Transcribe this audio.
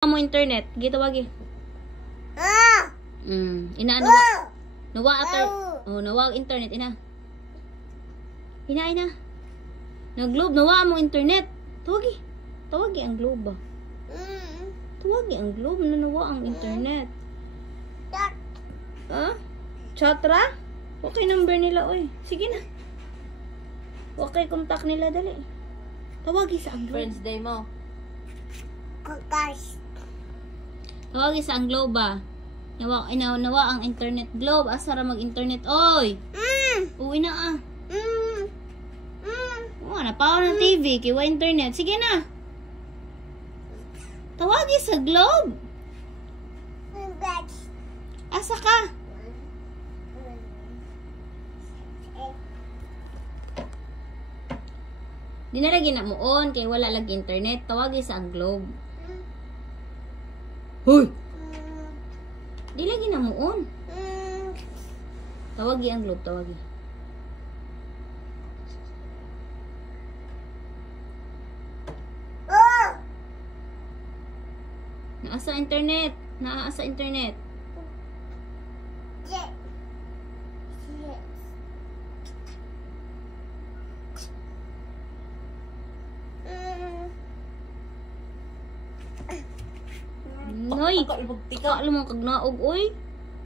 Mo internet, gitawagi. Ina nawa atar. Oh, nawa internet ina. Ina. Na globe nawa mo internet. Tawagi. Tawagi ang globe ba? Tawagi ang globe na nawa ang internet. Ha? Chatra? Okay number nila oy. Sige na. Okay contact nila dali. Tawagi sa ang globe. Friends day mo. Guys. Tawagi sa ang globe ba? Nawa ang internet globe. Asara mag-internet. Oy! Uwi na ah. Napawa ng TV. Kiwa internet. Sige na. Tawagi sa globe. Asa ka? Di na lagi na muon. Kaya wala lagi internet. Tawagi sa ang globe. Hoy! Di lagi na muon. Tawagi ang globe, tawagi. Naasa internet. Naasa internet. Noy, alam mo kagnaog, oy.